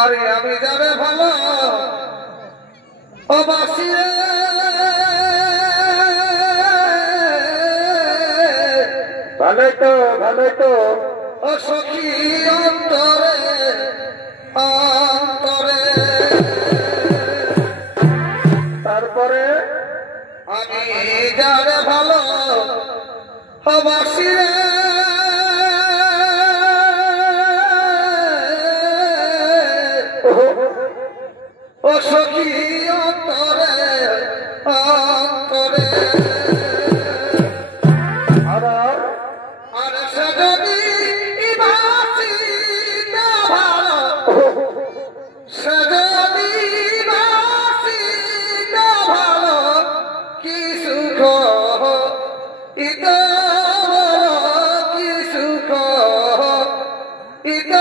আরে আমি যাবে ভালো ও বাসি ভালো তো ও সখী অন্তরে অন্তরে তারপরে আমি যাবে ভালো ও বাসি ও সখী অন্তরে অন্তরে আর সজনী বাসি না ভালো সজনী বাসি না ভালো কি সুখ ইত কি সুখ ইত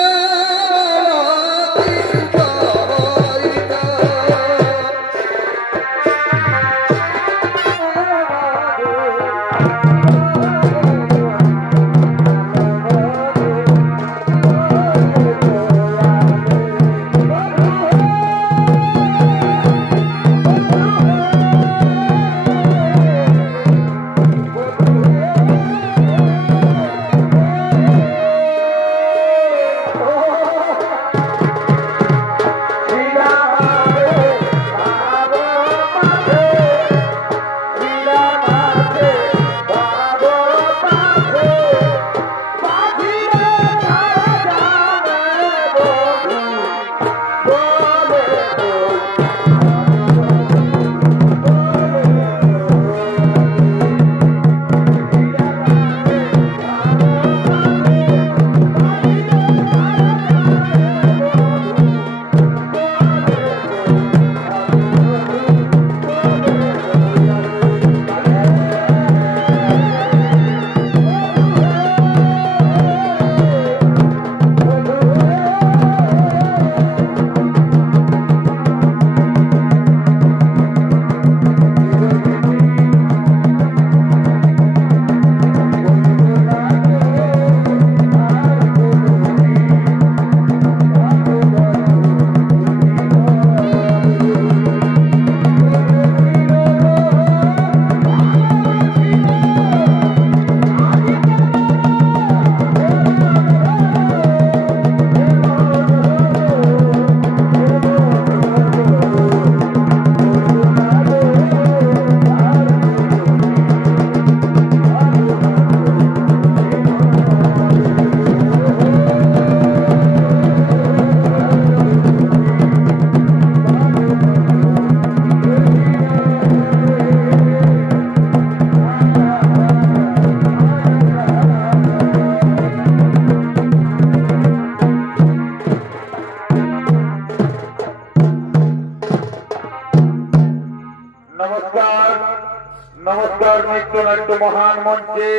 নমস্কার নৃত্যনাট্য মহান মঞ্চে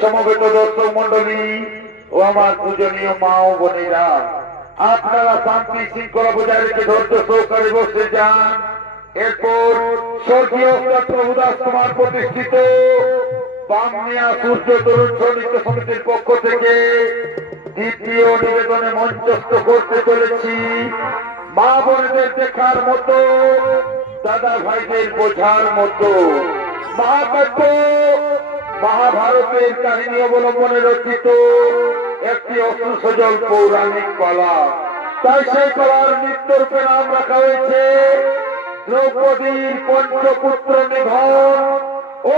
সমবেত দর্শক মন্ডলী ও আমার পূজনীয় মা ও বোনেরা, আপনারা শান্তি শৃঙ্খলা বজায় রেখে ধৈর্য সহকারে বসে যান। এরপর স্বর্গীয় প্রভুদাস কুমার প্রতিষ্ঠিত বামনিয়া সূর্য তরুণ নৃত্য সমিতির পক্ষ থেকে দ্বিতীয় নিবেদনে মঞ্চস্থ করতে চলেছি মা বোনদের দেখার মতো, দাদা ভাইদের বোঝার মতো মহাকাব্য মহাভারতের কাহিনী অবলম্বনে রচিত একটি অশ্রুসজল পৌরাণিক কলা। তাই সেই কলার নৃত্যরূপে নাম রাখা হয়েছে দ্রৌপদীর পঞ্চপুত্র নিধন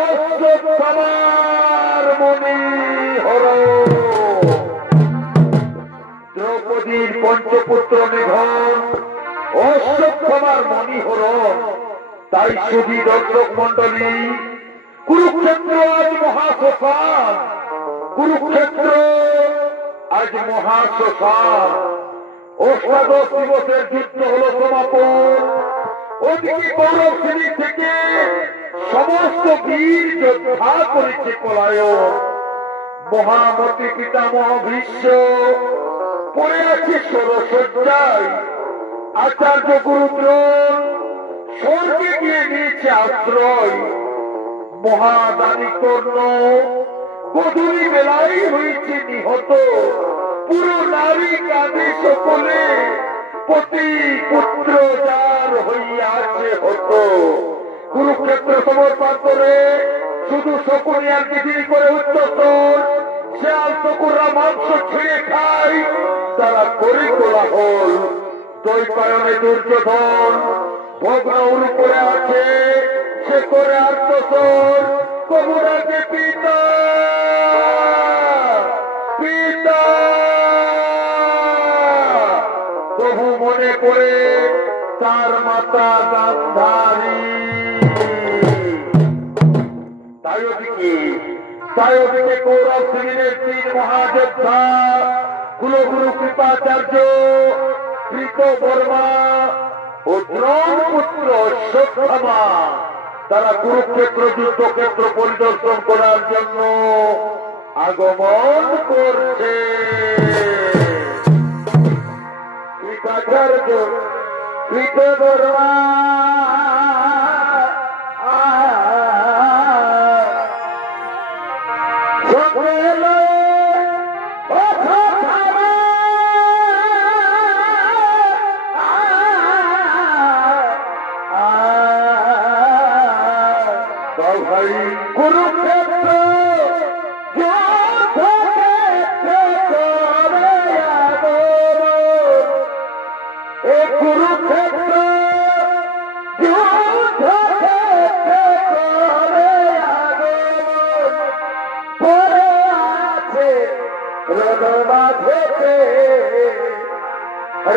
অশ্বত্থামার মণিহর। দ্রৌপদীর পঞ্চপুত্র নিধন অশ্বত্থামার মণিহরণ। তাই শুধু দর্শক মন্ডলী, কুরুক্ষেত্র আজ মহাশ্মশান, কুরুক্ষেত্র আজ মহাশ্মশান। অষ্টাদশ দিবসের যুদ্ধ হল সমাপন। ওদিকে কৌরব শ্রেণী থেকে সমস্ত বীর যোদ্ধা করেছে পলায়ন। মহামতি পিতামহ ভীষ্ম পড়ে আছে ষোড়শয্যায়। আচার্য গুরুদ্রোণ স্বর্গে গিয়ে নিয়েছে আশ্রয়। মহাদানী কর্ণ গধূলি বেলায় হয়েছে নিহত। পুরো নারী কাঁদে সকলে, পতি পুত্র যার হইয়াছে হতো। কুরুক্ষেত্র সমর্পণ করে শুধু শকুনি আর পৃথিবী করে উচ্চস্তর, শেয়াল শকুররা মাংস ছিঁড়ে খায়, তারা করে কোলাহল। দৈপায়নে দুর্যোধন ভগ্ন উপরে আছে, সে করে আত্মসর, কবুরাকে পিতা পিতা তবু মনে করে তার মাতা গান্ধারী। তাই ওদিকে কৌরব শ্রেণীর 3 মহাযোদ্ধা কুলগুরু কৃপাচার্য, কৃত বর্মা ও দ্রৌপদপুত্র অশ্বত্থামা, তারা কুরুক্ষেত্র যুদ্ধক্ষেত্র পরিদর্শন করার জন্য আগমন করছে। কৃপাচার্য কৃত বর্মা কুরুক্ষেত্র কুরুক্ষেত্র পরে আছে রণবাধেতে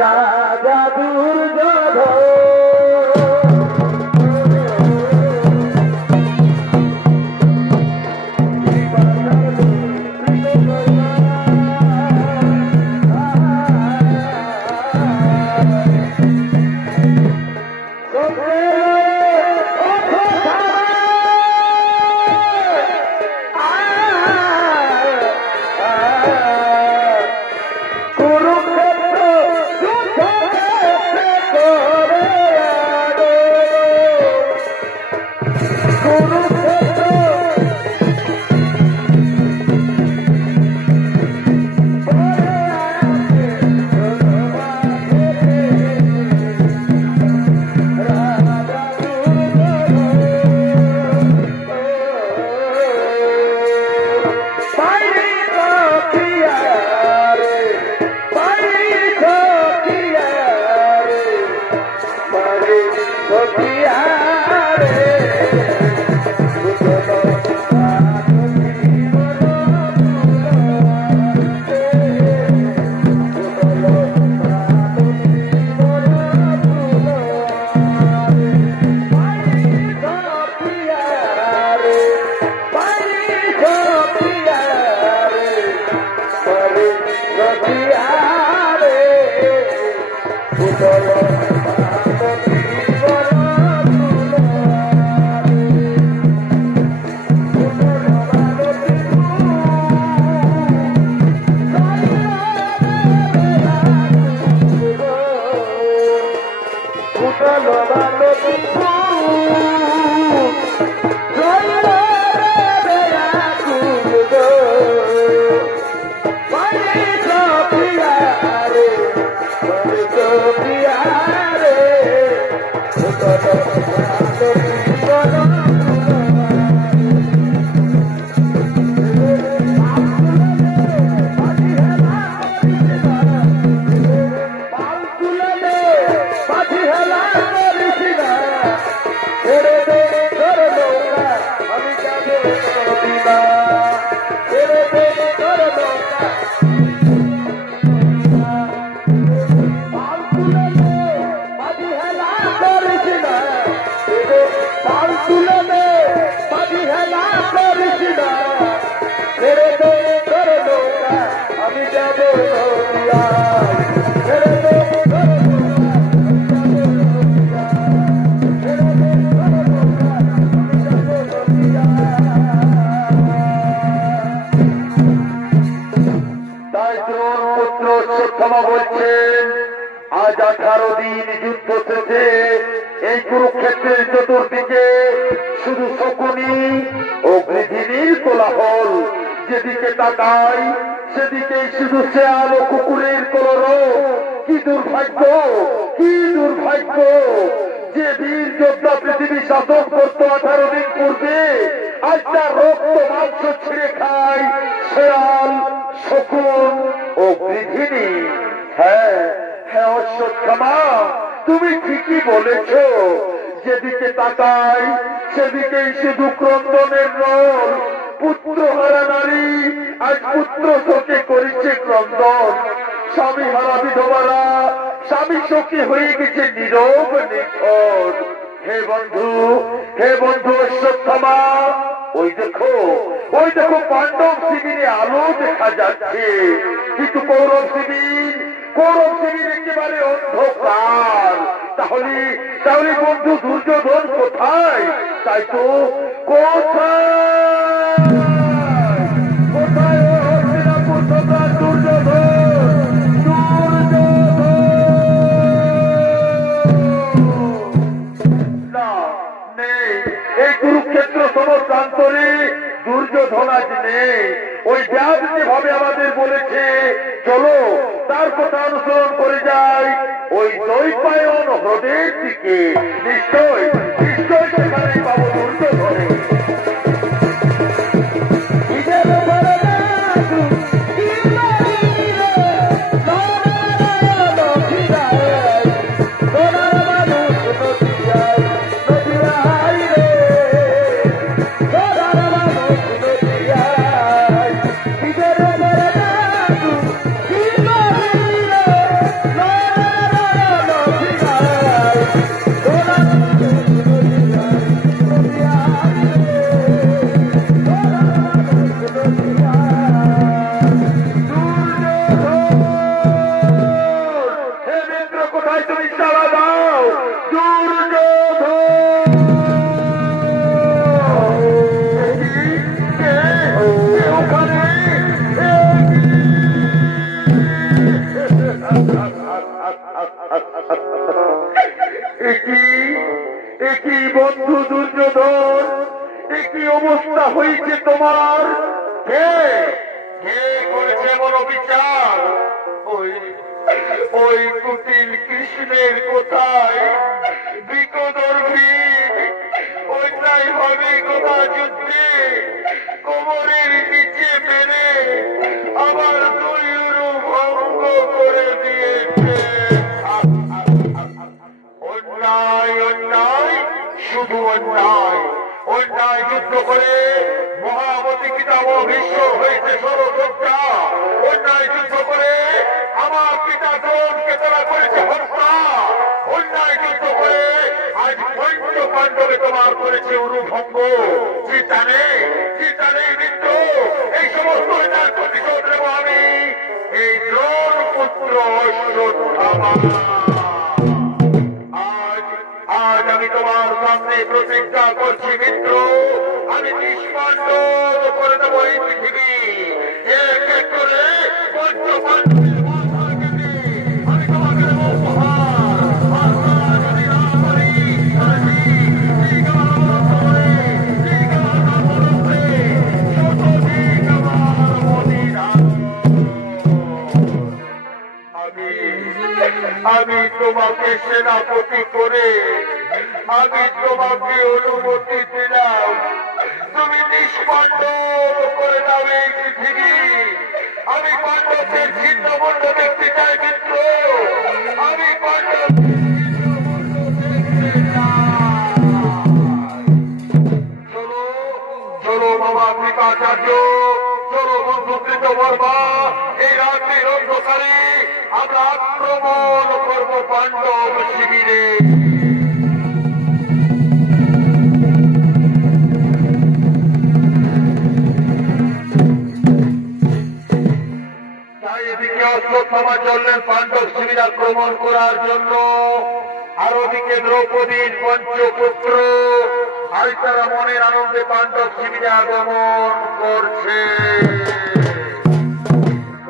রাজা দুর্যোধন। বলছেন আজ 18 দিন যুদ্ধ শেষে এই কুরুক্ষেত্রের চতুর্দিকে শুধু শকুনি ও গৃহিণীর কোলাহল, যেদিকে তাকাই সেদিকেই শুধু শেয়াল ও কুকুরের কলরব। কি দুর্ভাগ্য, কি দুর্ভাগ্য যে বীর যোদ্ধা পৃথিবী শাসন করত 18 দিন পূর্বে, আজ তার রক্ত মাংস ছিঁড়ে খায় শেয়াল, শকুন ও গৃহিণী। হ্যাঁ হ্যাঁ অশ্বত্থামা, তুমি ঠিকই বলেছ। যেদিকে তাকাই সেদিকেই শুধু ক্রন্দনের রোল। পুত্র হারা নারী আজ পুত্র শোকে করেছে ক্রন্দন। স্বামী হারা বিধবারা স্বামী শোকে হয়ে গেছে নীরব নিখোঁজ। হে বন্ধু, হে বন্ধু অশ্বত্থামা, ওই দেখো পাণ্ডব শিবিরে আলো দেখা যাচ্ছে, কিন্তু কৌরব শিবির একেবারে অন্ধকার। তাহলে তাহলে বন্ধু দুর্যোধন কোথায়? তাই তো কোথায় কোথায় হস্তিনাপুর সম্রাট দুর্যোধন? না, নেই। এই কুরুক্ষেত্র সমপ্রান্তরে দুর্যোধন আজ নেই। ওই ব্যাস যেভাবে আমাদের বলেছে চলো তার কথা অনুসরণ করে যাই ওই দৈপায়ন হ্রদের দিকে, নিশ্চয় নিশ্চয় সেখানে পাবো দুর্যোধনে। একই বন্ধু দুর্যোধন, একই অবস্থা হয়েছে তোমার। কে কে করেছে এমন বিচার? ওই কুটিল কৃষ্ণের কোথায় বিকদর্ভী অন্যায় ভাবে কথা যুদ্ধে কোমরের নিচে মেরে আবার দলীয় ভঙ্গ করে দিয়েছে। অন্যায় অন্যায় শুধু অন্যায়, অন্যায় যুদ্ধ করে মহাবতী পিতামহ ভীষ্ম হয়েছে সর্বশক্তা। অন্যায় যুদ্ধ করে আমার পিতা দ্রোণকে তারা করেছে হত্যা। অন্যায় যুদ্ধ করে আজ পঞ্চ পাণ্ডবে তোমার করেছে অনুভঙ্গ। চিতানে চিতানে মৃত্যু, এই সমস্ত অন্যায় প্রতিশোধ নেব আমি, এই দ্রোণ পুত্র অশ্বত্থামা। আজ আমি তোমার সামনে প্রতিজ্ঞা করছি মিত্র, আমি নিষ্পাণ্ডব করে দেবো এই পৃথিবী। এক এক করে পঞ্চ পাণ্ডবের মাথা কেটে আমি তোমাকে দেবো উপহার। যদি না পারি আমি তোমাকে সেনাপতি করে আমি তোমাকে অনুমতি দিলাম, তুমি নিষ্পাণ্ডব করে দাও এই পৃথিবী। আমি পাণ্ডবদের ছিন্নমূল্য দেখতে চাই মিত্র, আমি পাণ্ডবদের ছিন্নমূল্য দেখতে চাই। চলো চলো বাবা কৃপাচার্য, চলো বন্ধু কৃতবর্মা, এই রাত্রির অন্ধকারে আমরা আক্রমণ করব পাণ্ডব শিবিরে। তাই এদিকে অশ্বত্থামা চললেন পাণ্ডব শিবির আক্রমণ করার জন্য, আর ওদিকে দ্রৌপদীর পঞ্চপুত্র আর তারা মনের আনন্দে পাণ্ডব শিবিরে আগমন করছে।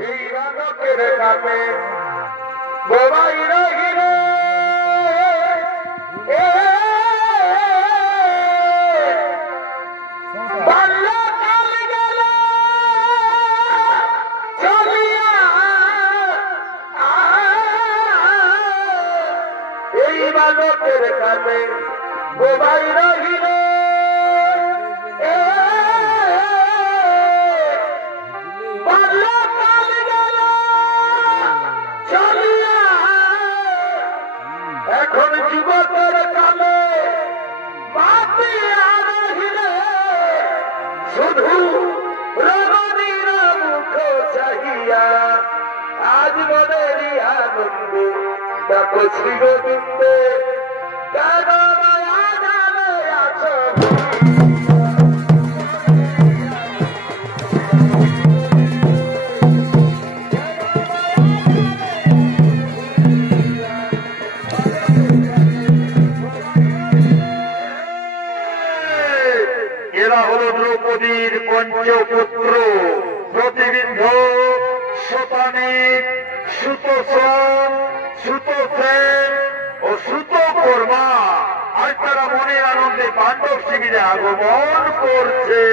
এই রাজাকে দেখাতে বাল্যকাল গেল চলিয়া গোবাই রহিল বাল্যকাল গেল চলিয়া, এখন যুবকের কালে বাঁচিয়া রহিলে শুধু রমণীর মুখ চাহিয়া। আজ মনেরই আনন্দে ডাকছি গোবিন্দে, কেন মায়া জালে আছো এরা হল দ্রৌপদীর পঞ্চপুত্র প্রতিবিম্ব, শতানিক, সুতোষণ, সুতোষেন ও সুতকর্মা। আর তারা মনের আনন্দে পাণ্ডব শিবিরে আগমন করছে।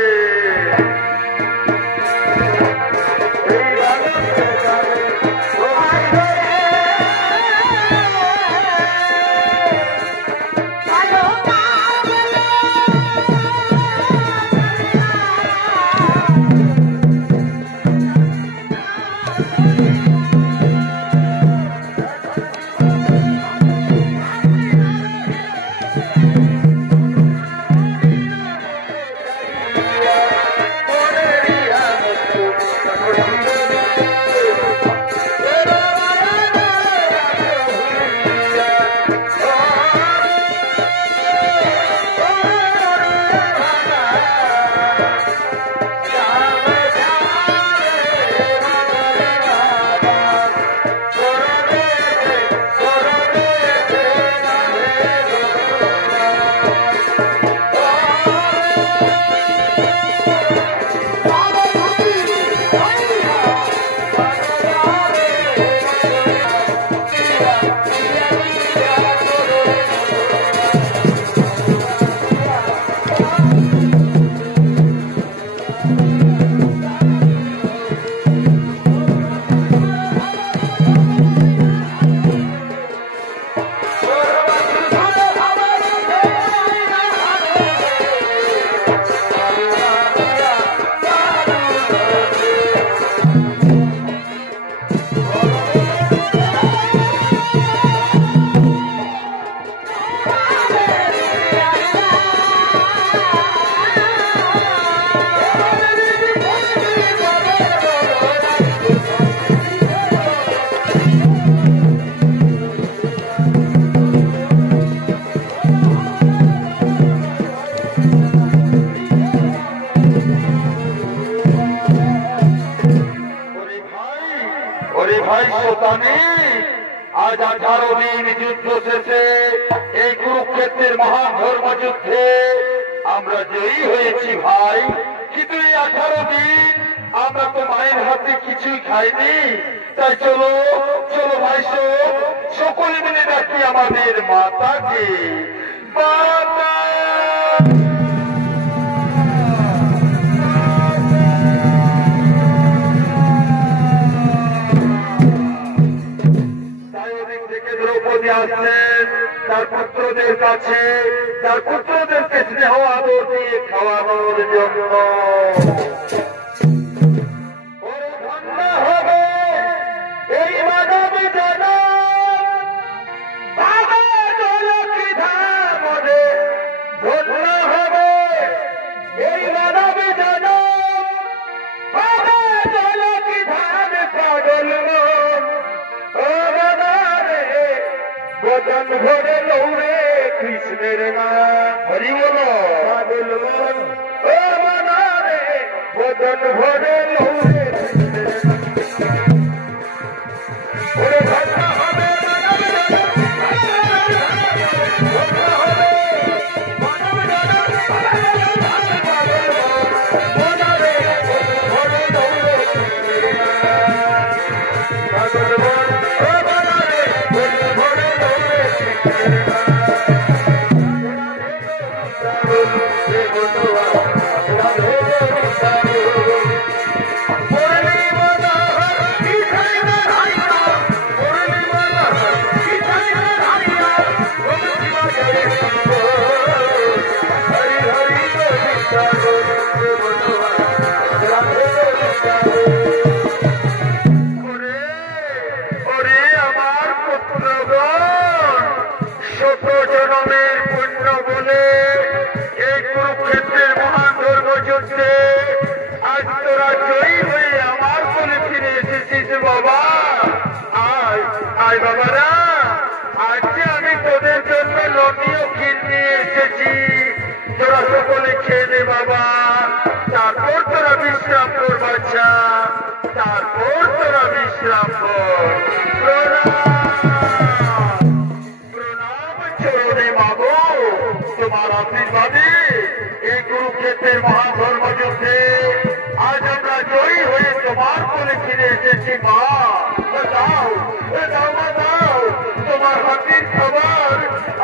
আজ 18 দিন যুদ্ধ শেষে এই কুরুক্ষেত্রের মহান ধর্মযুদ্ধে আমরা জয়ী হয়েছি ভাই। কিন্তু এই 18 দিন আমরা তো মায়ের হাতে কিছুই খাইনি। তাই চলো চলো ভাই, সকলে মিলে ডাকি আমাদের মাতাকে। মাতা দ্রৌপদী আসছেন তার পুত্রদের কাছে, তার পুত্রদেরকে স্নেহ আদর দিয়ে খাওয়ানোর জন্য। ধন্য হবে এই মানবী জনমে, ধন্য হবে এই মানবী জনমে পাগল বদন ভরে লৌরে কৃষ্ণের নাম হরি বলো, পাগল মন ও মনা রে বদন ভরে লৌরে কৃষ্ণের নাম। হবে বাবারা, আজকে আমি তোদের জন্য লটি ও ক্ষীর নিয়ে এসেছি। তোরা সকলে খেয়ে নে বাবা, তারপর তোরা বিশ্রাম কর বাচ্চা, তারপর তোরা বিশ্রাম কর। প্রণাম চরণে মাগো, তোমার আশীর্বাদে এই কুরুক্ষেত্রের মহাধর্মযুদ্ধে আজ আমরা জয়ী হয়ে তোমার কোলে ফিরে এসেছি মা। দাও দাও মা, দাও তোমার হাতের খাবার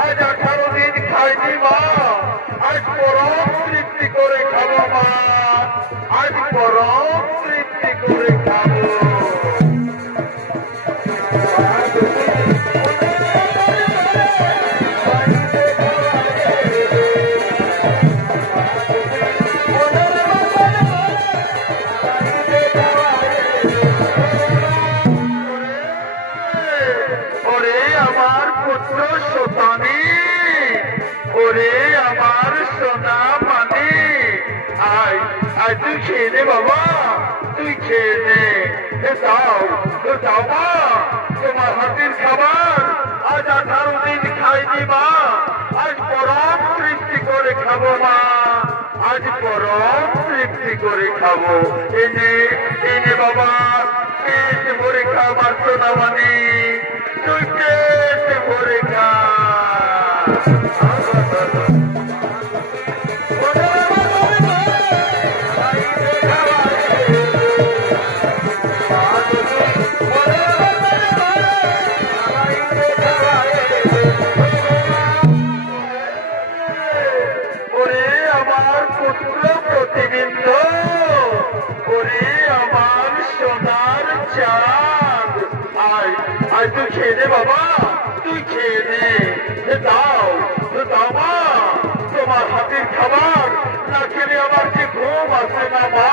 আজ 18 দিন খাইনি মা, আজ পরম তৃপ্তি করে খাবো মা, আজ পরম তৃপ্তি করে খাবো। ওরে আমার পুত্র সন্তানী, ওরে আমার সোনা মানি, আয় আয় তুই খেয়ে নে বাবা, তুই খেয়ে নে। দাও দাও মা, তোমার হাতের খাবার আজ 18 দিন খাইনি মা, আজ পরম তৃপ্তি করে খাবো মা, আজ পরম তৃপ্তি করে খাবো। এনে এনে বাবা, পেট ভরে খা আমার সোনা মানি, তুই পেট ভরে খা। ওরে আমার পুত্র প্রতিবিম্ব, ওরে আমার সোনার চাঁদ, আয় আয় তুই খেয়ে নে বাবা, তুই খেয়ে নে। দাও দাও মা, তোমার হাতের খাবার না খেলে আমার যে ঘুম আসে না মা,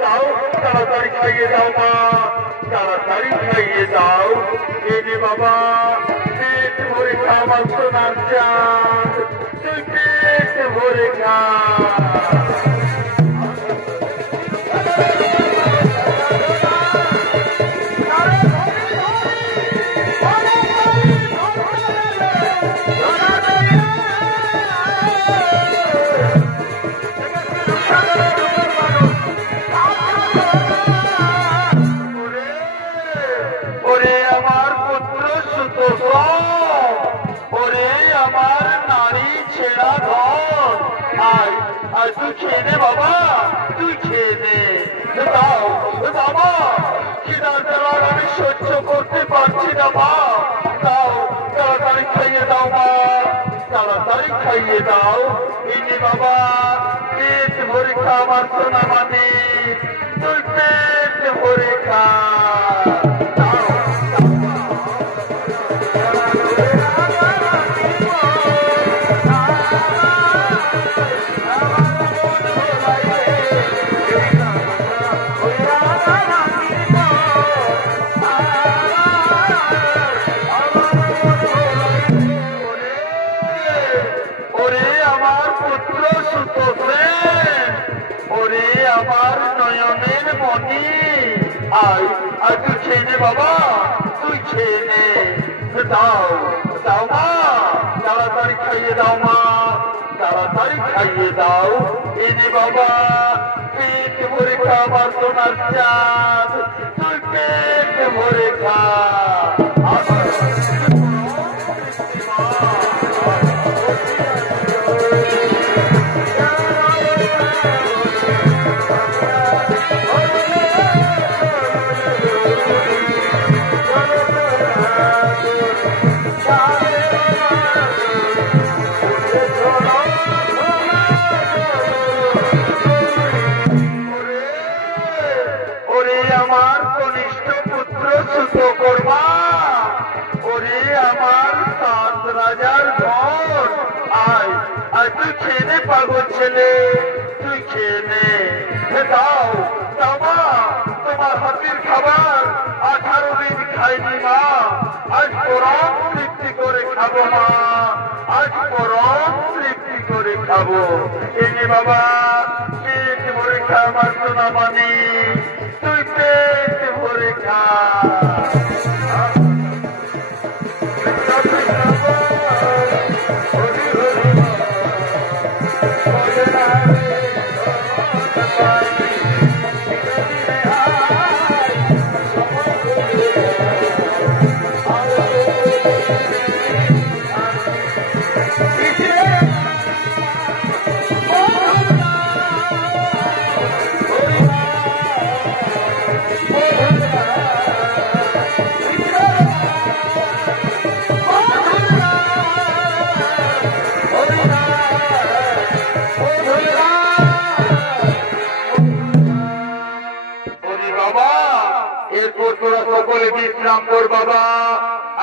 দাও তাড়াতাড়ি খাইয়ে দাও মা, তাড়াতাড়ি খাইয়ে দাও। এনে বাবা, পেট ভরে খা আমার সোনার চাঁদ, তুই পেট ভরে খা। ওরে আমার পুত্র সুতোষম, ওরে আমার নারী ছেঁড়া ধন, আয় আয় তুই খেয়ে নে বাবা, তুই খেয়ে নে। দাও বাবা, খিদার জ্বালা আমি সহ্য করতে পারছি না মা, দাও তাড়াতাড়ি খাইয়ে দাও মা, তাড়াতাড়ি খাইয়ে দাও। এনে বাবা, পেট ভরে খা আমার সোনা মানি, তুই পেট ভরে খা। ওরে আমার পুত্র সুতোষেন, ওরে আমার নয়নের মণি, আয় আয় তুই খেয়ে নে বাবা, তুই খেয়ে নে। দাও দাও মা, তাড়াতাড়ি খাইয়ে দাও মা, তাড়াতাড়ি খাইয়ে দাও। এনে বাবা, পেট ভরে খা আমার সোনার চাঁদ, তুই পেট ভরে খা। ওরে আমার কনিষ্ঠ পুত্র সুতকর্মা, ওরে আমার 7 রাজার ধন, আয় আয় তুই খেয়ে নে পাগল ছেলে, তুই খেয়ে নে। দাও দাও মা, তোমার হাতের খাবার 18 দিন খাইনি মা, আজ পরম তৃপ্তি করে খাবো মা, আজ পরম তৃপ্তি করে খাবো। এনে বাবা, পেট ভরে খা আমার সোনা মানি, তুই পেট ভরে খা। বিশ্রাম কর বাবা,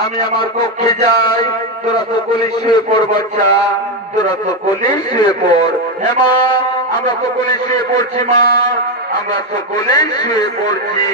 আমি আমার কক্ষে যাই, তোরা সকলে শুয়ে পড় বাচ্চা, তোরা সকলে শুয়ে পড়। হ্যাঁ মা, আমরা সকলে শুয়ে পড়ছি মা, আমরা সকলে শুয়ে পড়ছি।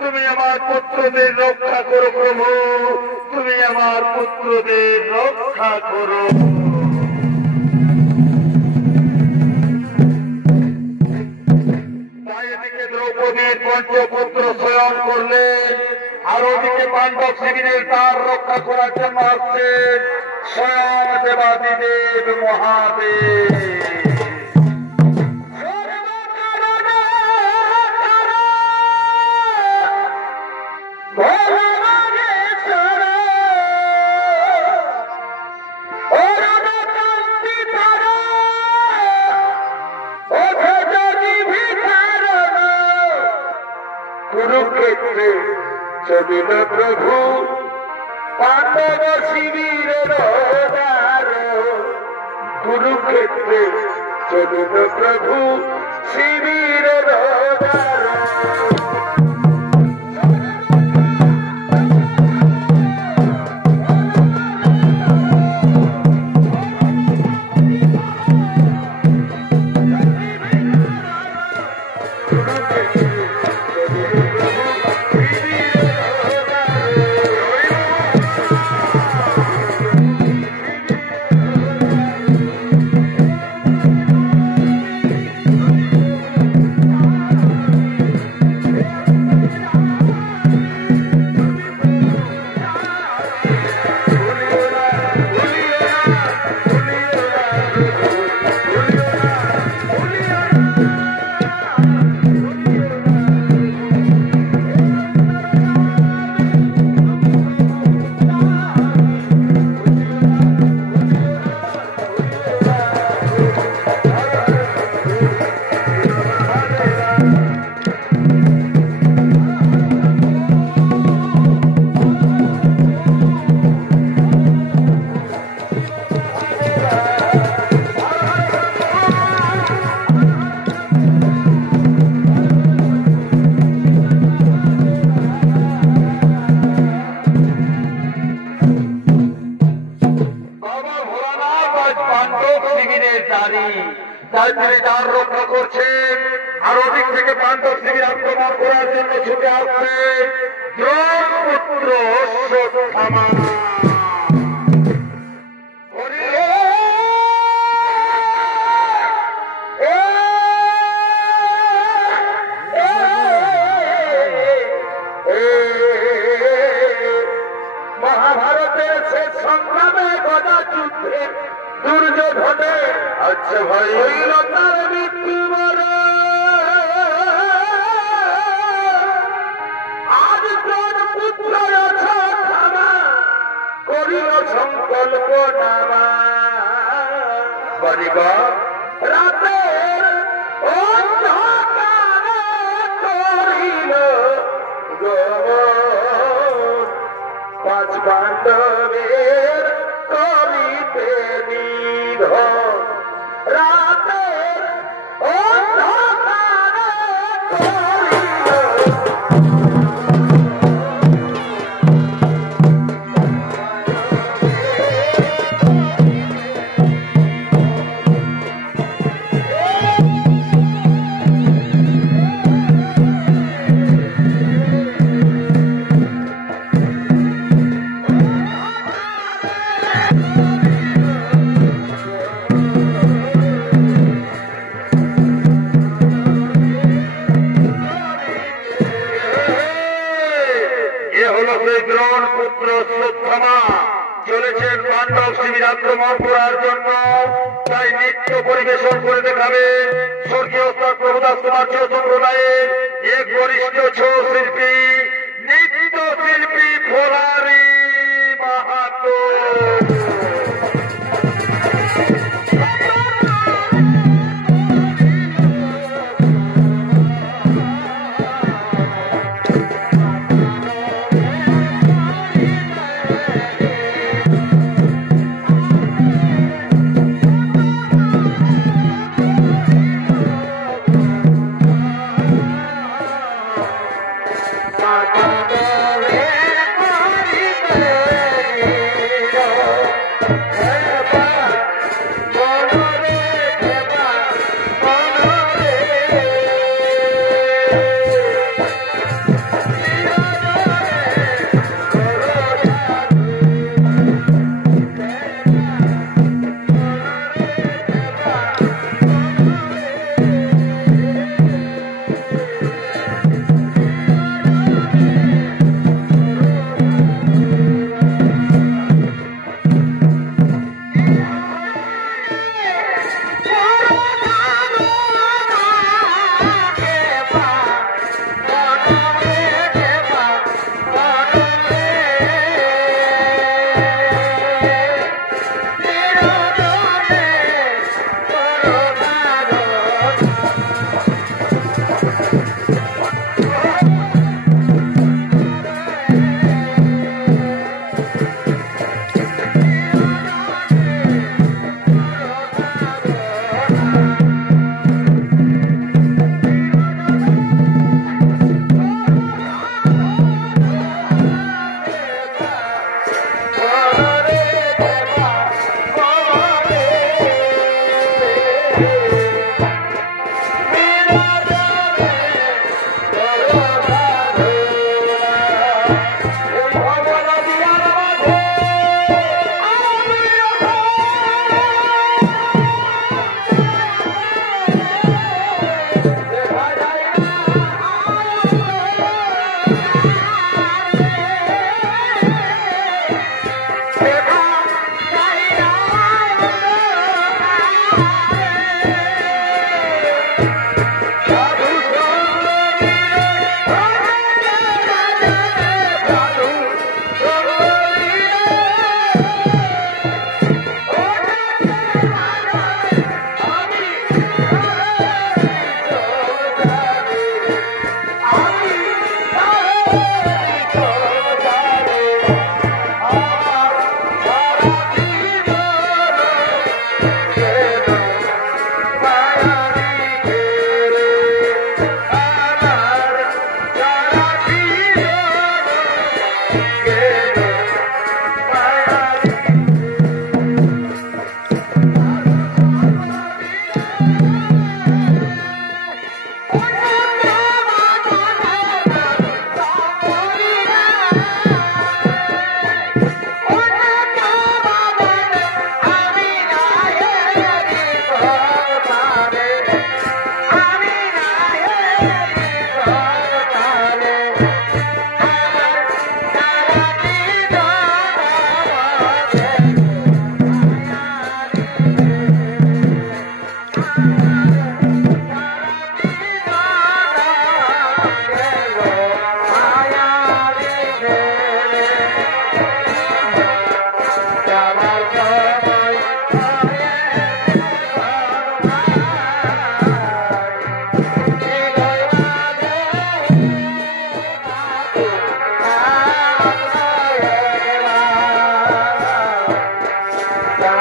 তুমি আমার পুত্রদের রক্ষা করো প্রভু, তুমি আমার পুত্রদের রক্ষা করো। তাই এদিকে দ্রৌপদীর পঞ্চপুত্র শয়ন করলেন, আর ওদিকে পাণ্ডব শিবিরের তার রক্ষা করার জন্য আসছেন স্বয়ং দেবাদিদেব মহাদেব। কুরুক্ষেত্রে চলিল প্রভু পাণ্ডব শিবিরের দ্বার, কুরুক্ষেত্রে চলিল প্রভু শিবিরের দ্বার। রক্ষা করছেন, আর ওদিক থেকে পাণ্ডব শিবির আক্রমণ করার জন্য ছুটে আসছে দ্রৌপদপুত্র অশ্বত্থামা। মহাভারতের শেষ সংগ্রামে গদা যুদ্ধে দুর্যোধনে আচ্ছা ভাই হইল তার মৃত্যু বলে, আজ তোর পুত্র অশ্বত্থামা করিল সংকল্প নামা। বলিবা রাতের অন্ধকারে করিল গমন, পাঁচ পাণ্ডবের করিতে রাতের অন্ধকারে চলেছেন পাণ্ডব শিবির আক্রমণ করার জন্য, তাই নৃত্য পরিবেশন করে দেখাবেন স্বর্গীয় ওস্তাদ প্রভুদাস কুমার ছৌ সম্প্রদায়ের এক বরিষ্ঠ ছৌ শিল্পী, নৃত্য শিল্পী ভোলারি মাহাতো।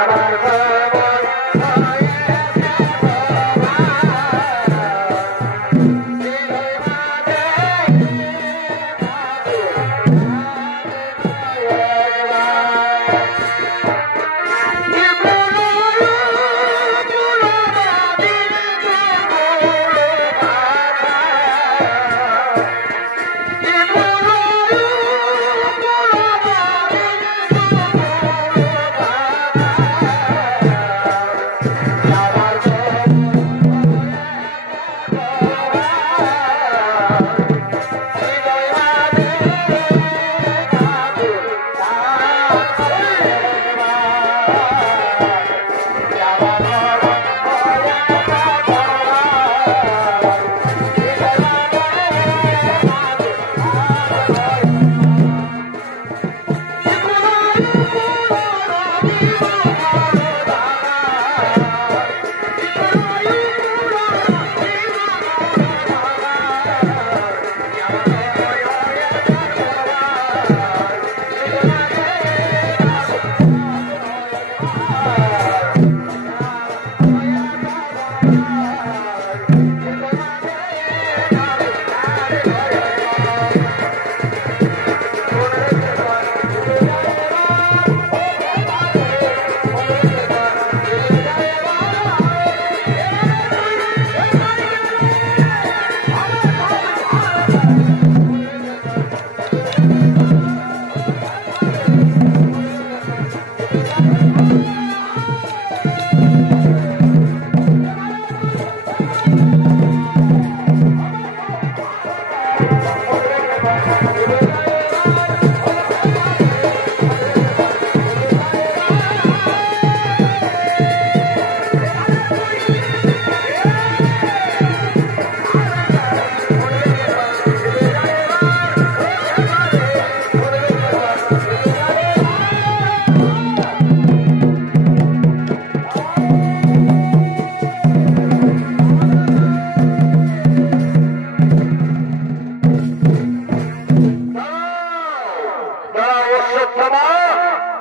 আমার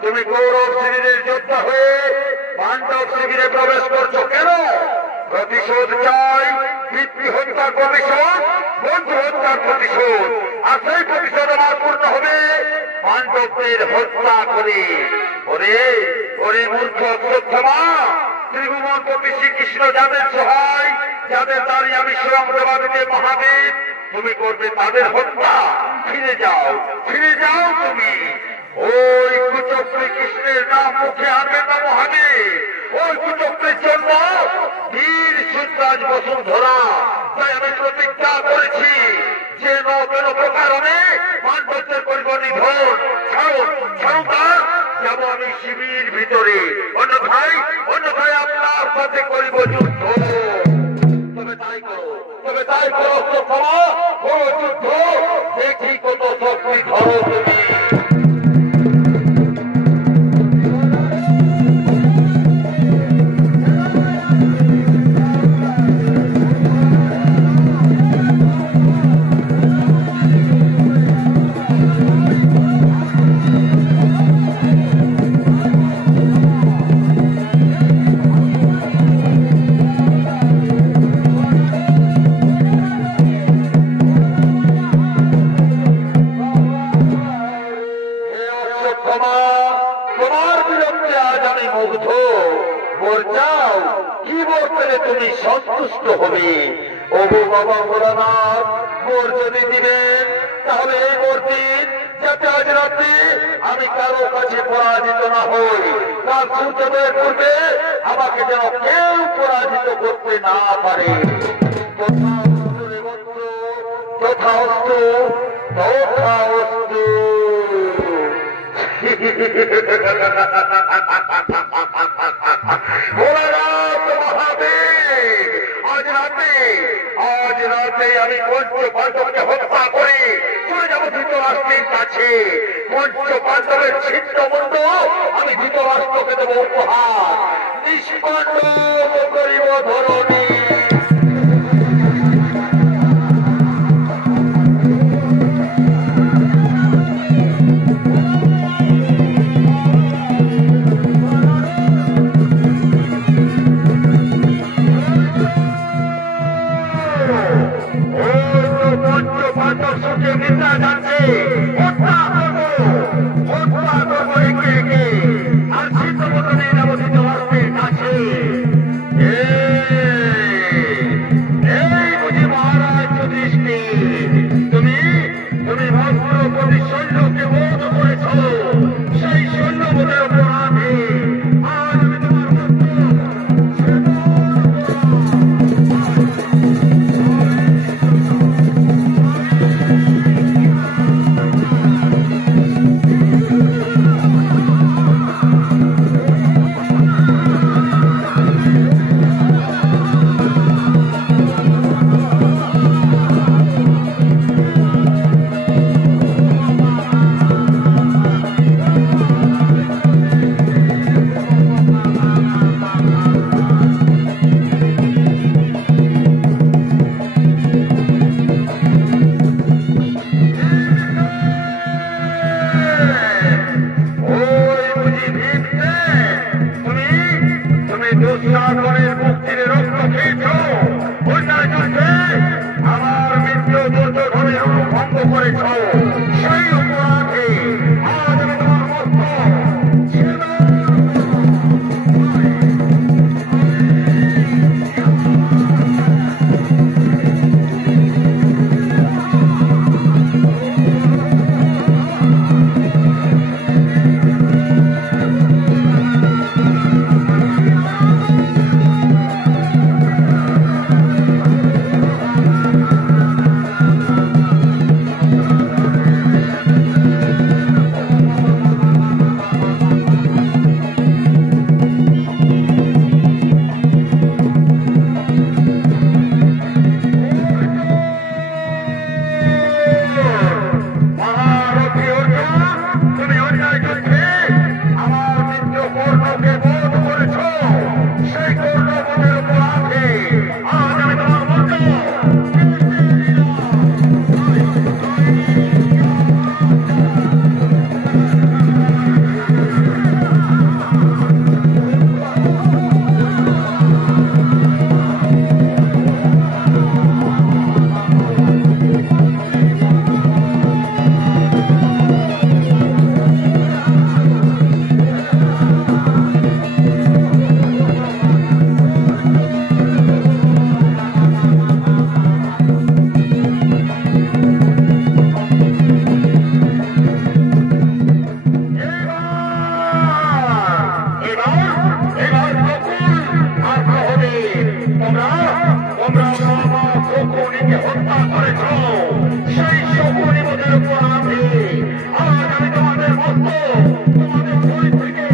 তুমি কৌরব শিবিরের যোদ্ধা হয়ে পাণ্ডব শিবিরে প্রবেশ করছো কেন? প্রতিশোধ চাই, পিতৃ হত্যার প্রতিশোধ, বন্ধু হত্যার প্রতিশোধ, আর সেই প্রতিশোধ আমার পূর্ণ হবে পাণ্ডবদের হত্যা করে। ওরে ওরে মূর্খ অশ্বত্থামা, ত্রিভুবনপতি শ্রীকৃষ্ণ যাদের সহায়, যাদের দাঁড়িয়ে আমি স্বয়ং দেবাদিতে মহাদেব, তুমি করবে তাদের হত্যা। ফিরে যাও, ফিরে যাও তুমি। ওই কুচক্রী কৃষ্ণের নাম মুখে আনবে না মহাদেব। ওই কুচক্রীর জন্য বীর সুন্দরাজ বসুন্ধরা, তাই আমি প্রতিজ্ঞা করেছি যে কোনো প্রকারণে পাণ্ডবদের করিব নিধন। ছাড়ো ছাড়ো তার, যাবো আমি শিবির ভিতরে, অন্যথায় আপনার সাথে করিব যুদ্ধ। তবে তাই করো, তবে তাই করো, করো যুদ্ধ, দেখি কত শক্তি ধরো তুমি। তোমার বিরুদ্ধে আজ আমি মুগ্ধ। বল যাও, কি বল পেলে তুমি সন্তুষ্ট হবে? ওগো বাবা ভোলানাথ, বল যদি দিবেন তাহলে এই বলদিন যাতে আজ রাতে আমি কারো কাছে পরাজিত না হই। কাল সূর্যোদয়ের পূর্বে আমাকে যেন কেউ পরাজিত করতে না পারে। তথাস্তু তথাস্তু। ভোলানাথ মহাদেব, আজ রাতে আমি পঞ্চ পাণ্ডবকে হত্যা করে চলে যাবো ধৃতরাষ্ট্রের কাছে। পঞ্চ পাণ্ডবের ছিন্নমুণ্ড আমি ধৃতরাষ্ট্রকে দেবো উপহার। নিষ্পাণ্ডব করিব ধরণী। এবার বকুল আর প্রহরীর তোমরা বাবা শকুনিকে হত্যা করেছ। সেই শকুনি মোদের উপর আছে। আজ আমি তোমাদের মস্ত তোমাদের শরীর থেকে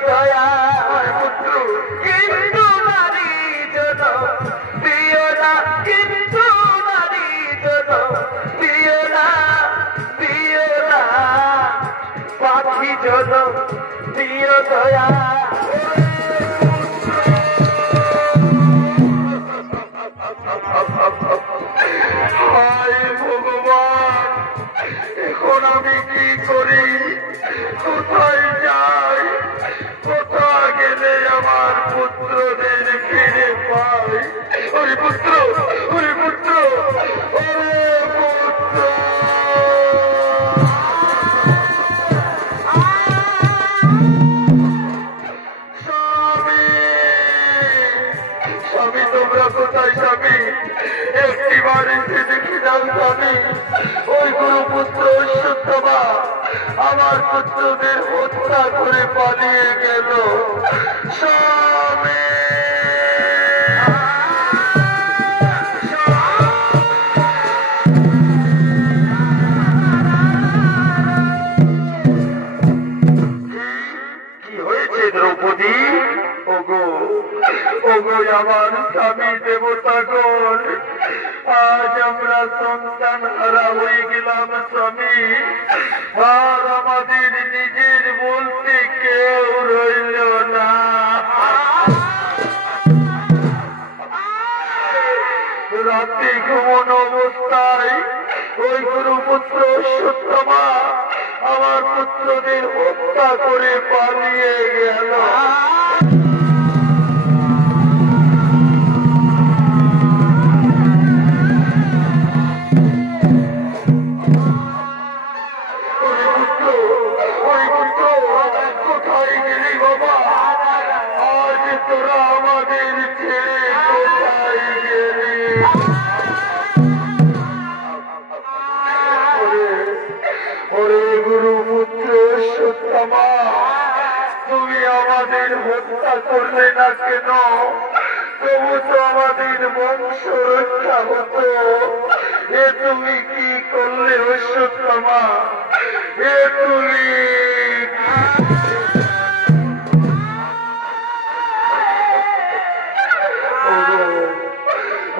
দয়া পুত্র কিন্তু নারী জন দয়া হায় ভগবান, এখন আমি কি করি? কোথায় যাই? কোথায় গেলে আমার পুত্রদের ফিরে পাই? ওরে পুত্র, ওরে পুত্র, ওরে পুত্র! স্বামী, স্বামী তোমরা কোথায়? স্বামী একটি বাড়িতে দেখি যাও স্বামী, ওই গুরুপুত্র অশ্বত্থামা আমার পুত্রদের হত্যা করে পালিয়ে গেল। স্বামী, কি হয়েছে দ্রৌপদী? ওগো, ওগো আমার স্বামী দেবতাগণ, আজ আমরা সন্তান হারা হয়ে গেলাম স্বামী। আর আমাদের নিজের বলতে কেউ রইল না। রাতে ঘুমনো অবস্থায় ওই গুরুপুত্র অশ্বত্থামা আমার পুত্রদের হত্যা করে পালিয়ে গেল। কোথায় গেলি বাবা? আজ তোরা আমাদের ছেড়ে কোথায় গেলি? ওরে গুরুপুত্র অশ্বত্থামা, তুমি আমাদের হত্যা করলে না কেন? তবু তো আমাদের বংশ রক্ষা হতো। এ তুমি কি করলে অশ্বত্থামা? এ তুমি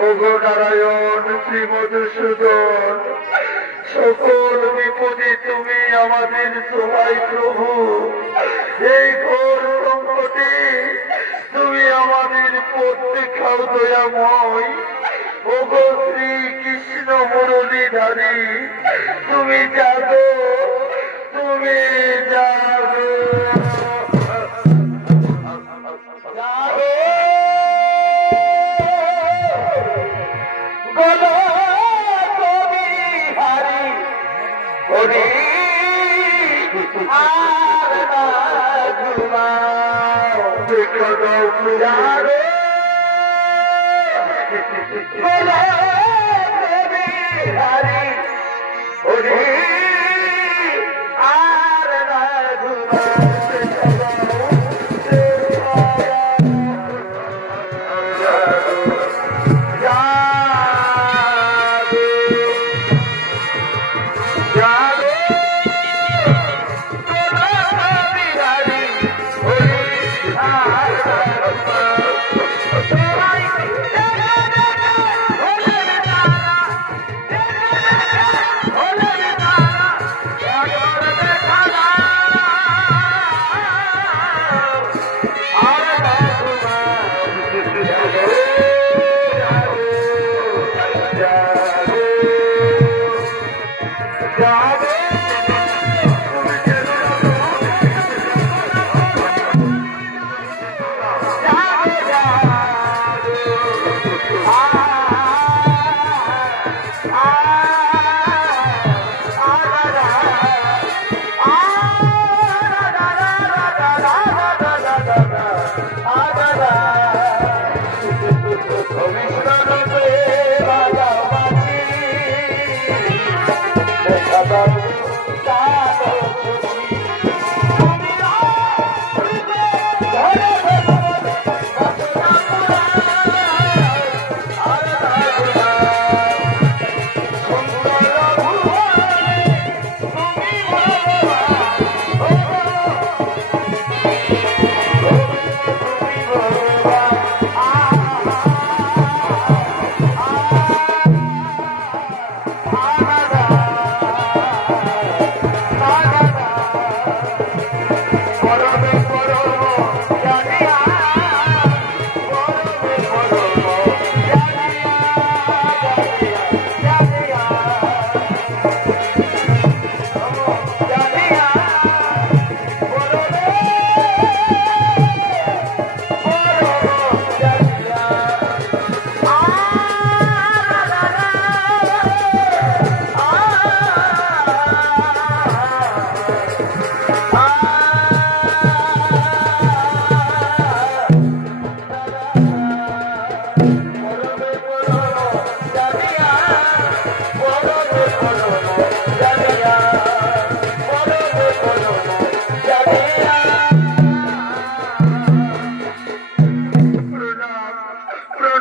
ওগো নারায়ণ, শ্রী মধুসূদন, সকল বিপদে তুমি আমাদের সহায় প্রভু। এই ঘোর সংকটে তুমি আমাদের পথ দেখাও দয়াময়। ওগো শ্রী কৃষ্ণ মুরলীধারী, তুমি জাগো, তুমি জাগো।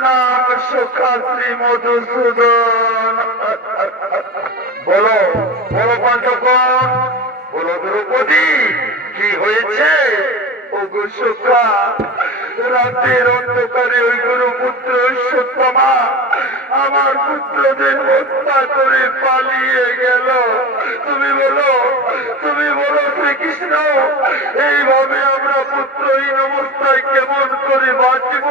নাম সুখাশ্রী মধুসূদন। বলো বলো পঞ্চকন, বলো দ্রৌপদী, কি হয়েছে? ওগো সুখা, রাতের অন্ধকারে ওই গুরুপুত্র সত্যমা আমার পুত্রদের হত্যা করে পালিয়ে গেল। তুমি বলো শ্রীকৃষ্ণ, এইভাবে আমরা পুত্রহীন অবস্থায় কেমন করে বাঁচব?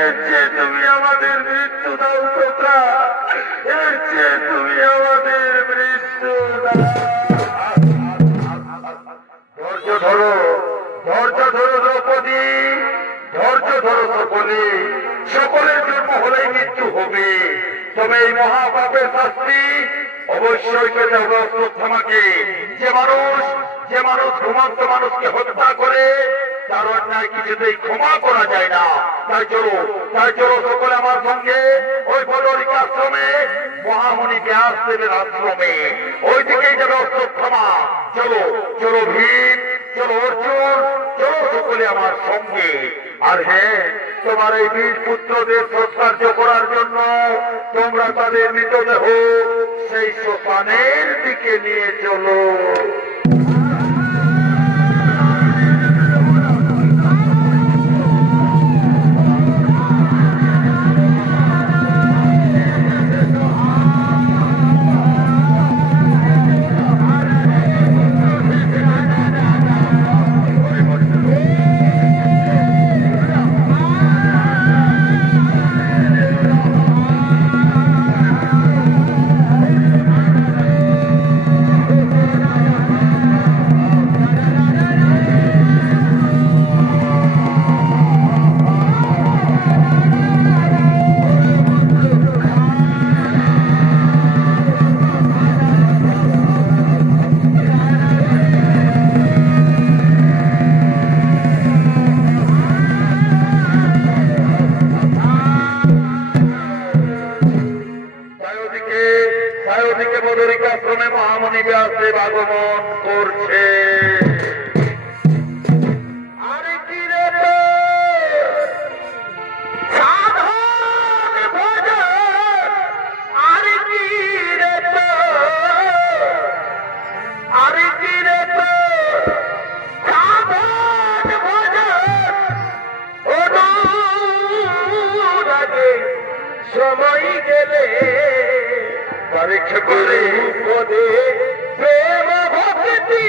এর চেয়ে তুমি আমাদের মৃত্যু দাও সখা, এর চেয়ে তুমি আমাদের মৃত্যু দাও। ধৈর্য ধরো দ্রৌপদী, ধৈর্য ধরো সকলে। সকলের জন্ম হলেই মৃত্যু হবে, তবে এই মহাপাপের শাস্তি অবশ্যই পেতে হবে অশ্বত্থামাকে। যে মানুষ ঘুমন্ত মানুষকে হত্যা করে তার অন্যায় কিছুতেই ক্ষমা করা যায় না। তাই চলো সকলে আমার সঙ্গে ওই বদরিক আশ্রমে, মহামণি ব্যাসদেবের আশ্রমে, ওই দিকেই যাবে অশ্বত্থামা। চলো ভীম, চলো অর্জুন, চলো সকলে আমার সঙ্গে। আর হ্যাঁ, তোমার এই বীর পুত্রদের সৎকার্য করার জন্য তোমরা তাদের মৃতদেহ সেই শ্মশানের দিকে নিয়ে চলো। মহামণি ব্যাসদেব আগমন করছে। সময় গেলে পরীক্ষা করে পদে প্রেম ভক্তি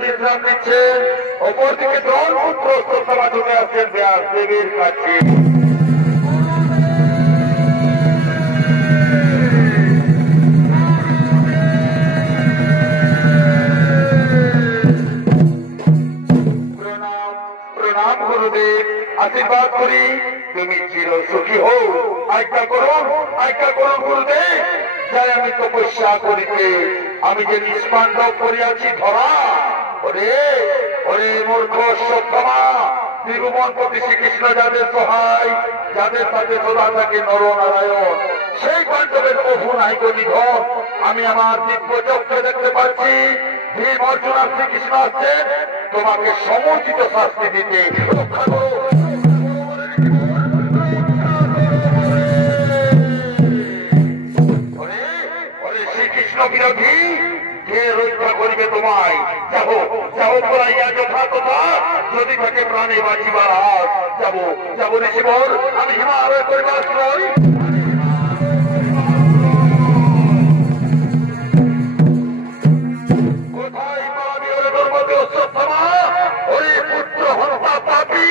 বিশ্রাম নিচ্ছে। অপরদিকে দ্রৌপদী সভা চলে আসছেন ব্যাসদেবের কাছে। প্রণাম গুরুদেব, আশীর্বাদ করি তুমি চির সুখী হও। আজ্ঞা করুন গুরুদেব, যাই আমি তপস্যা করিতে। আমি যে নিষ্পাণ্ডব করিয়াছি ধরা। ওরে মূর্খ সত্যমা, ত্রিভুবনপতি শ্রীকৃষ্ণ যাদের সহায়, যাদের সাথে সদা থাকে নরনারায়ণ, সেই পাণ্ডবের বহু নায়ক নিধন আমি আমার দিব্য চক্ষে দেখতে পাচ্ছি। ভীম অর্জুন আর শ্রীকৃষ্ণ আসছেন তোমাকে সমুচিত শাস্তি দিতে। রক্ষা করো। শ্রীকৃষ্ণ বিরোধী কে রক্ষা করিবে তোমায়। যাবো যাবো পড়াইয়া যথা কথা, যদি থাকে প্রাণে বাঁচিবার হাত। যাবো যাবো ঋষিবর, আমি হিমালয় করিবার নই। কোথায় পাবি ওরে দুর্মতি অশ্বত্থামা? ওরে পুত্র হত্যা পাপী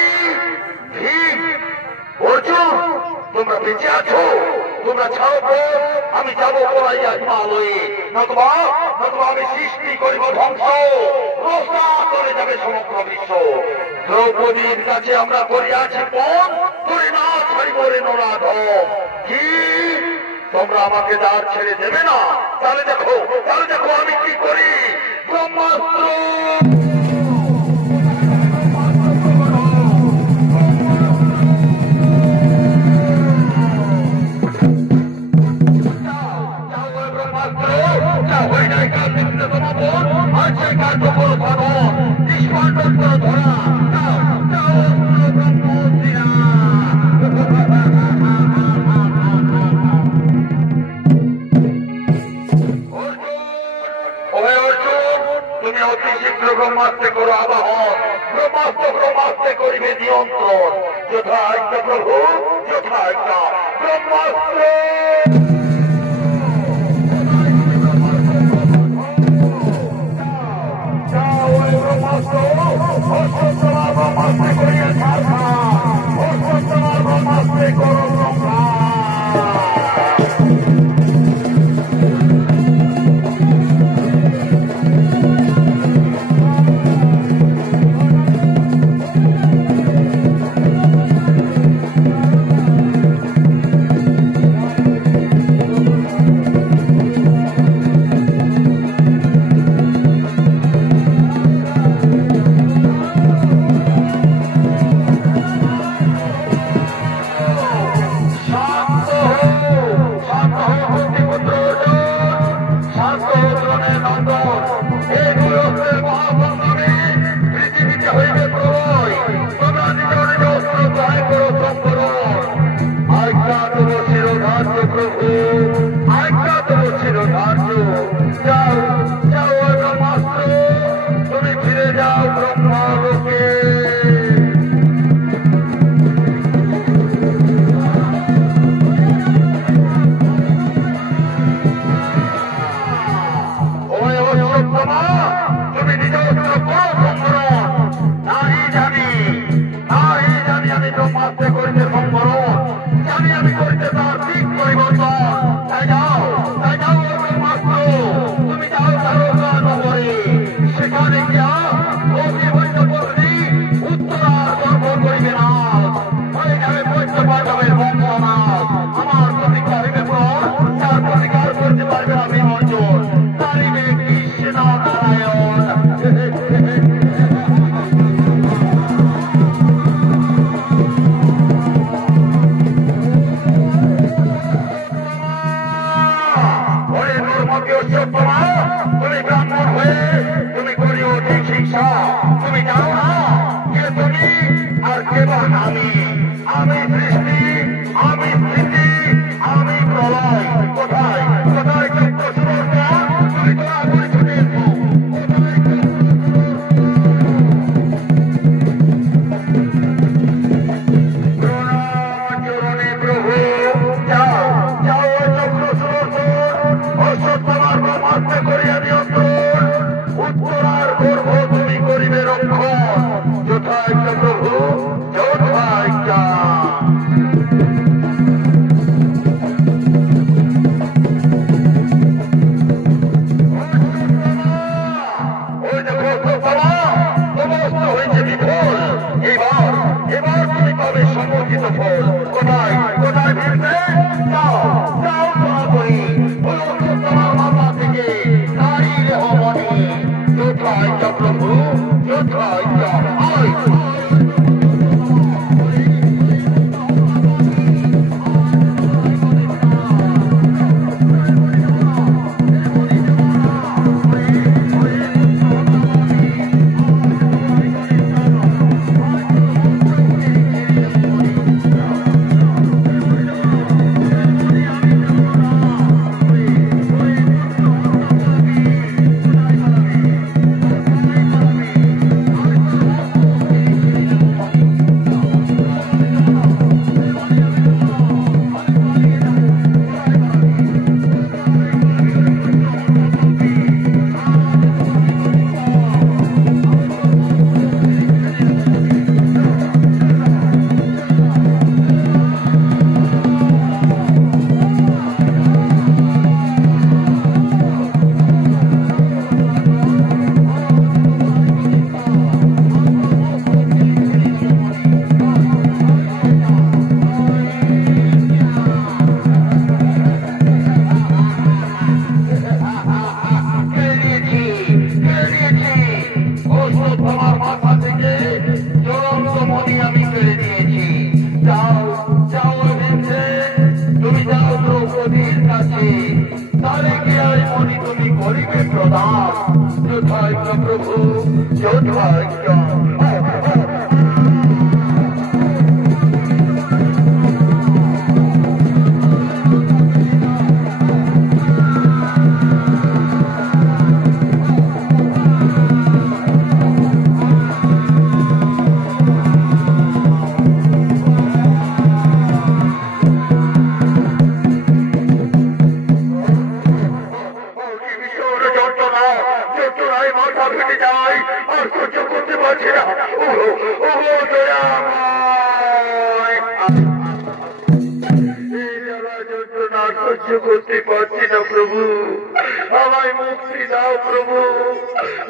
ভীম অর্জুন, তোমরা বেঁচে আছো? তোমরা ছাড়ো তো, আমি যাবো পড়াইয়া হিমালয়ে। নতুবা আমি সৃষ্টি করিব ধ্বংস, রোজা করে যাবে সমগ্র বিশ্ব। দ্রৌপদীর কাছে আমরা করিয়াছি পণ, করে না ছাড়িব রে নরাধম। কি তোমরা আমাকে দ্বার ছেড়ে দেবে না? তাহলে দেখো আমি কি করি। ব্রহ্মাস্ত্র তুমি অতি শীঘ্র ব্রহ্মাস্ত্রে করো আবাহন, ব্রহ্মাস্ত্রে করিবে নিয়ন্ত্রণ। যথা আজ্ঞা প্রভু, যথা আজ্ঞা। ব্রহ্মাস্ত্র ব্রহ্মাস্ত্রে করিয়া ছাড়া, ব্রহ্মাস্ত্রে করো ব্রহ্মা। তুমি ফিরে যাও ব্রহ্মলোকে। তুমি নিজ নাহি জানি আমি ব্রহ্মাস্ত্রে করিতে সম্বরণ, জানি আমি করিতে তার দিক পরিবর্তন। তাই যাও ব্রহ্মাস্ত্র, তুমি যাও তারকা নগরে। সেখানে গিয়া উত্তরার গর্ব করিবে না, হয়ে যাবে পৈত্যপাণ্ডবের বংশনাথ। আমার প্রতিজ্ঞা হইবে পূরণ, তার প্রতিকার করতে পারবে না ভীম অর্জুন। তারিবে কৃষ্ণ নারায়ণ। তুমি ব্রাহ্মণ হয়ে তুমি করিও ঠিক শিক্ষা। তুমি জানো না যে তুমি আর কেবল আমি সৃষ্টি, আমি স্থিতি, আমি প্রলয়। কোথায় চক্র সুদর্শন, তুমি দয়া করে ছুটে এসো। চরণে প্রভু, যাও চক্র সুদর্শন, অশ্বত্থামার ব্রহ্মাস্ত্রে করিয়া নিয়ন্ত্রণ। উত্তরার গর্ভ তুমি করিবে রক্ষণ। যথা প্রভু, যথা ভাগ্য প্রভু ভাগ্য করতে পারছি না প্রভু আমায় মুক্তি দাও প্রভু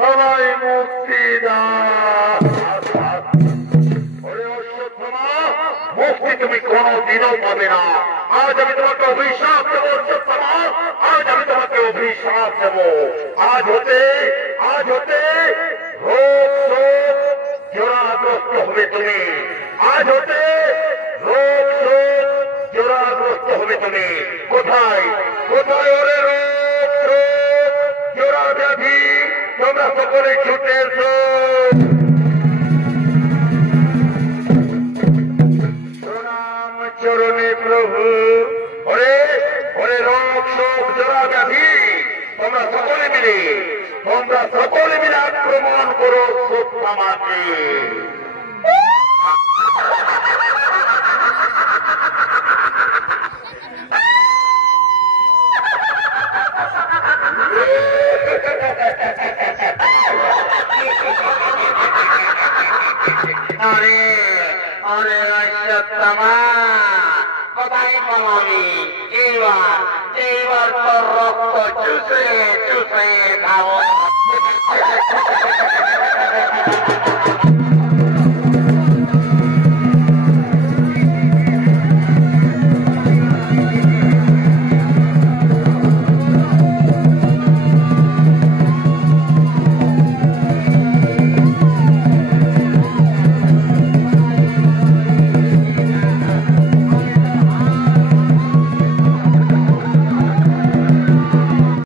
আমায় মুক্তি দাও মুক্তি তুমি কোনদিনও পাবে না আজ আমি তোমাকে অভিশাপ দেবো আজ আমি তোমাকে অভিশাপ দেবো আজ হতে রোগ শোক জোড়াগ্রস্ত হবে তুমি আজ হতে রোগ শোক জোড়াগ্রস্ত হবে তুমি কোথায় কোথায় ওরে রোগ শোক জোড়া ব্যাধি তোমরা সকলে ছুটে এসো প্রণাম চরণে প্রভু ওরে ওরে রোগ শোক জোড়া ব্যাধি তোমরা সকলে মিলে আক্রমণ করো সত্যামাকে আরে আরে সত্যমা কোথায় পালাবি এইবার তোর রক্ত চুষে চুষে খাবো